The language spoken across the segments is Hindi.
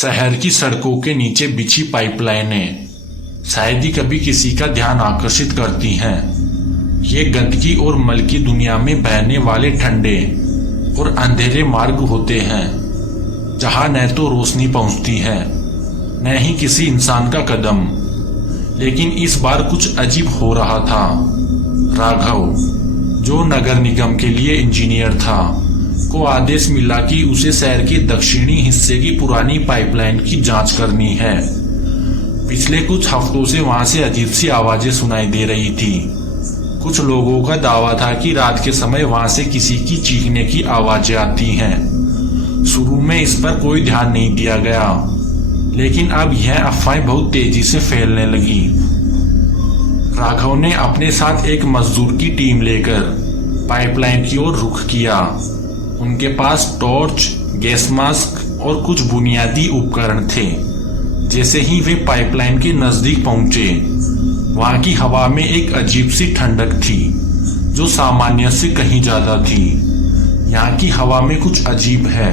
शहर की सड़कों के नीचे बिछी पाइपलाइनें शायद ही कभी किसी का ध्यान आकर्षित करती हैं। ये गंदगी और मल की दुनिया में बहने वाले ठंडे और अंधेरे मार्ग होते हैं, जहां न तो रोशनी पहुंचती है न ही किसी इंसान का कदम। लेकिन इस बार कुछ अजीब हो रहा था। राघव, जो नगर निगम के लिए इंजीनियर था, को आदेश मिला कि उसे शहर के दक्षिणी हिस्से की पुरानी पाइपलाइन की जांच करनी है। पिछले कुछ हफ्तों से वहां से अजीब सी आवाजें सुनाई दे रही थी। कुछ लोगों का दावा था कि रात के समय वहां से किसी की चीखने की आवाजें आती हैं। शुरू में इस पर कोई ध्यान नहीं दिया गया, लेकिन अब यह अफवाहें बहुत तेजी से फैलने लगी। राघव ने अपने साथ एक मजदूर की टीम लेकर पाइपलाइन की ओर रुख किया। उनके पास टॉर्च, गैस मास्क और कुछ बुनियादी उपकरण थे। जैसे ही वे पाइपलाइन के नजदीक पहुंचे, वहां की हवा में एक अजीब सी ठंडक थी, जो सामान्य से कहीं ज्यादा थी। यहाँ की हवा में कुछ अजीब है,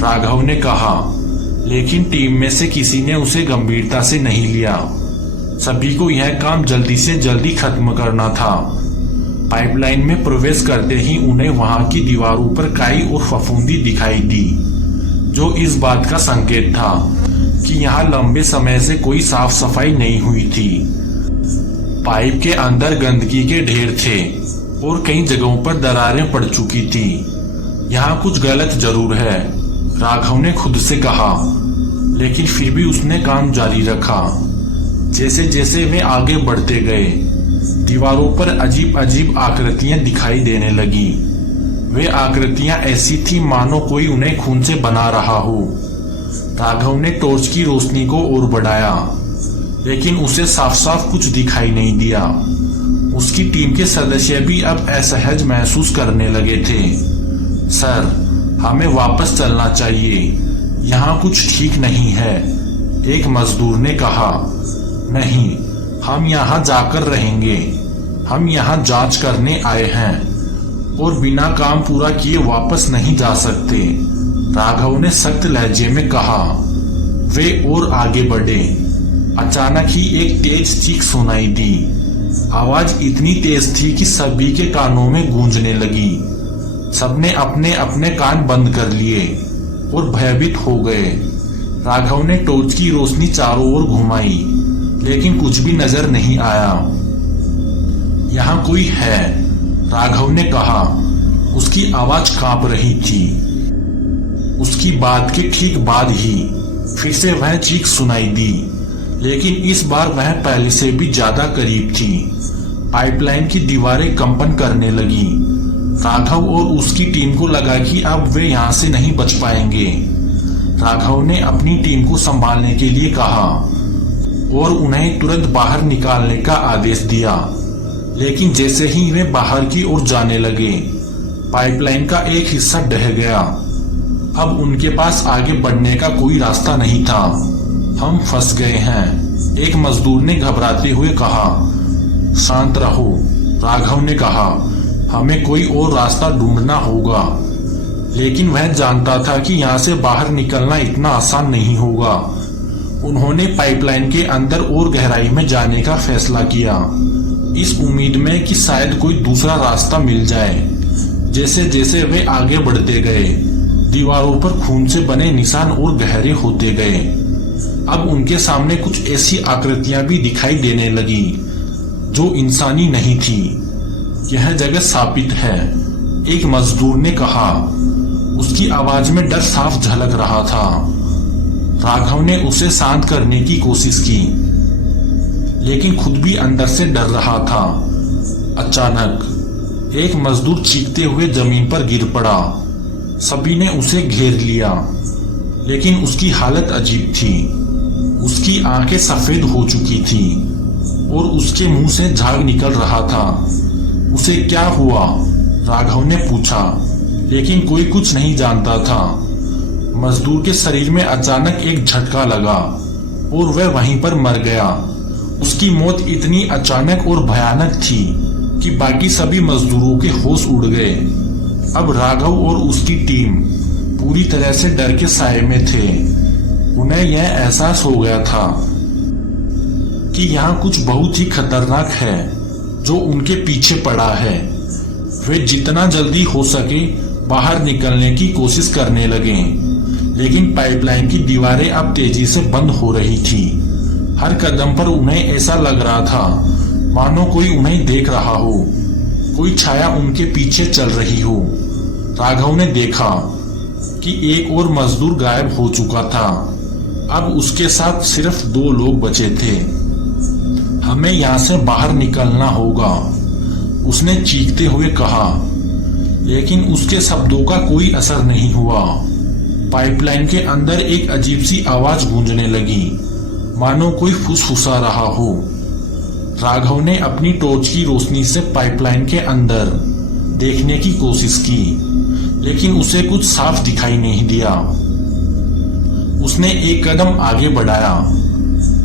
राघव ने कहा, लेकिन टीम में से किसी ने उसे गंभीरता से नहीं लिया। सभी को यह काम जल्दी से जल्दी खत्म करना था। पाइपलाइन में प्रवेश करते ही उन्हें वहां की दीवारों पर काई और फफूंदी दिखाई दी, जो इस बात का संकेत था कि यहाँ लंबे समय से कोई साफ सफाई नहीं हुई थी। पाइप के अंदर गंदगी के ढेर थे और कई जगहों पर दरारें पड़ चुकी थी। यहाँ कुछ गलत जरूर है, राघव ने खुद से कहा, लेकिन फिर भी उसने काम जारी रखा। जैसे जैसे वे आगे बढ़ते गए, दीवारों पर अजीब अजीब आकृतियां दिखाई देने लगी। वे आकृतियां ऐसी थी मानो कोई उन्हें खून से बना रहा हो। राघव ने टॉर्च की रोशनी को और बढ़ाया, लेकिन उसे साफ साफ कुछ दिखाई नहीं दिया। उसकी टीम के सदस्य भी अब असहज महसूस करने लगे थे। सर, हमें वापस चलना चाहिए, यहाँ कुछ ठीक नहीं है, एक मजदूर ने कहा। नहीं, हम यहाँ जाकर रहेंगे। हम यहाँ जांच करने आए हैं और बिना काम पूरा किए वापस नहीं जा सकते, राघव ने सख्त लहजे में कहा। वे और आगे बढ़े। अचानक ही एक तेज चीख सुनाई दी। आवाज इतनी तेज थी कि सभी के कानों में गूंजने लगी। सबने अपने अपने कान बंद कर लिए और भयभीत हो गए। राघव ने टॉर्च की रोशनी चारों ओर घुमाई, लेकिन कुछ भी नजर नहीं आया। यहाँ कोई है, राघव ने कहा। उसकी आवाज कांप रही थी। उसकी बात के ठीक बाद ही फिर से वह चीख सुनाई दी, लेकिन इस बार वह पहले से भी ज्यादा करीब थी। पाइपलाइन की दीवारें कंपन करने लगी। राघव और उसकी टीम को लगा कि अब वे यहाँ से नहीं बच पाएंगे। राघव ने अपनी टीम को संभालने के लिए कहा और उन्हें तुरंत बाहर निकालने का आदेश दिया। लेकिन जैसे ही वे बाहर की ओर जाने लगे, पाइपलाइन का एक हिस्सा ढह गया। अब उनके पास आगे बढ़ने का कोई रास्ता नहीं था। हम फंस गए हैं, एक मजदूर ने घबराते हुए कहा। शांत रहो, राघव ने कहा। हमें कोई और रास्ता ढूंढना होगा। लेकिन वह जानता था कि यहाँ से बाहर निकलना इतना आसान नहीं होगा। उन्होंने पाइपलाइन के अंदर और गहराई में जाने का फैसला किया, इस उम्मीद में कि शायद कोई दूसरा रास्ता मिल जाए। जैसे जैसे वे आगे बढ़ते गए, दीवारों पर खून से बने निशान और गहरे होते गए। अब उनके सामने कुछ ऐसी आकृतियां भी दिखाई देने लगी जो इंसानी नहीं थी। यह जगह शापित है, एक मजदूर ने कहा। उसकी आवाज में डर साफ झलक रहा था। राघव ने उसे शांत करने की कोशिश की, लेकिन खुद भी अंदर से डर रहा था। अचानक एक मजदूर चीखते हुए जमीन पर गिर पड़ा। सभी ने उसे घेर लिया, लेकिन उसकी हालत अजीब थी। उसकी आंखें सफेद हो चुकी थी और उसके मुंह से झाग निकल रहा था। उसे क्या हुआ? राघव ने पूछा, लेकिन कोई कुछ नहीं जानता था। मजदूर के शरीर में अचानक एक झटका लगा और वह वहीं पर मर गया। उसकी मौत इतनी अचानक और भयानक थी कि बाकी सभी मजदूरों के होश उड़ गए। अब राघव और उसकी टीम पूरी तरह से डर के साए में थे। उन्हें उन्हें यह एहसास हो गया था कि यहाँ कुछ बहुत ही खतरनाक है जो उनके पीछे पड़ा है। वे जितना जल्दी हो सके बाहर निकलने की कोशिश करने लगे, लेकिन पाइपलाइन की दीवारें अब तेजी से बंद हो रही थी। हर कदम पर उन्हें ऐसा लग रहा था मानो कोई उन्हें देख रहा हो, कोई छाया उनके पीछे चल रही हो। राघव ने देखा कि एक और मजदूर गायब हो चुका था। अब उसके साथ सिर्फ 2 लोग बचे थे। हमें यहाँ से बाहर निकलना होगा, उसने चीखते हुए कहा, लेकिन उसके शब्दों का कोई असर नहीं हुआ। पाइपलाइन के अंदर एक अजीब सी आवाज गूंजने लगी, मानो कोई फुसफुसा रहा हो। राघव ने अपनी टॉर्च की रोशनी से पाइपलाइन के अंदर देखने की कोशिश की, लेकिन उसे कुछ साफ दिखाई नहीं दिया। उसने एक कदम आगे बढ़ाया,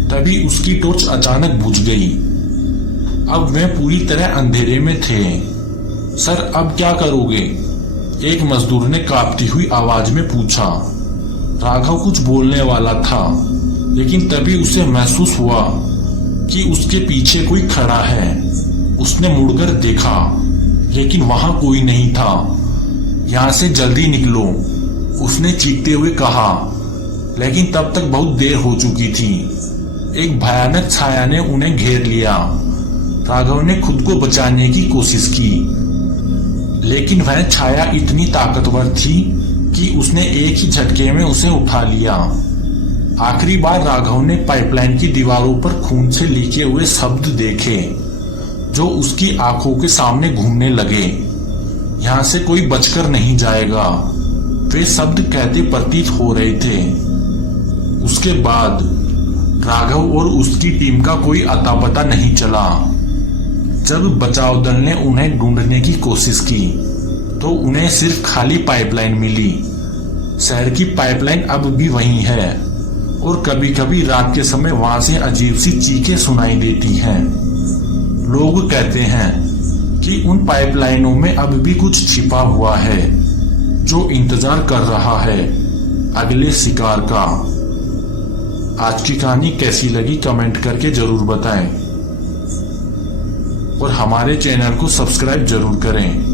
तभी उसकी टॉर्च अचानक बुझ गई। अब वे पूरी तरह अंधेरे में थे। सर, अब क्या करोगे? एक मजदूर ने कांपती हुई आवाज में पूछा। राघव कुछ बोलने वाला था, लेकिन तभी उसे महसूस हुआ कि उसके पीछे कोई खड़ा है। उसने मुड़कर देखा, लेकिन वहां कोई नहीं था। यहां से जल्दी निकलो, उसने चीखते हुए कहा, लेकिन तब तक बहुत देर हो चुकी थी। एक भयानक छाया ने उन्हें घेर लिया। राघव ने खुद को बचाने की कोशिश की, लेकिन वह छाया इतनी ताकतवर थी कि उसने एक ही झटके में उसे उठा लिया। आखिरी बार राघव ने पाइपलाइन की दीवारों पर खून से लिखे हुए शब्द देखे, जो उसकी आंखों के सामने घूमने लगे। यहाँ से कोई बचकर नहीं जाएगा, वे शब्द कहते प्रतीत हो रहे थे। उसके बाद राघव और उसकी टीम का कोई अता पता नहीं चला। जब बचाव दल ने उन्हें ढूंढने की कोशिश की, तो उन्हें सिर्फ खाली पाइपलाइन मिली। शहर की पाइपलाइन अब भी वहीं है, और कभी कभी रात के समय वहां से अजीब सी चीखें सुनाई देती हैं। लोग कहते हैं कि उन पाइपलाइनों में अब भी कुछ छिपा हुआ है, जो इंतजार कर रहा है अगले शिकार का। आज की कहानी कैसी लगी कमेंट करके जरूर बताएं, और हमारे चैनल को सब्सक्राइब जरूर करें।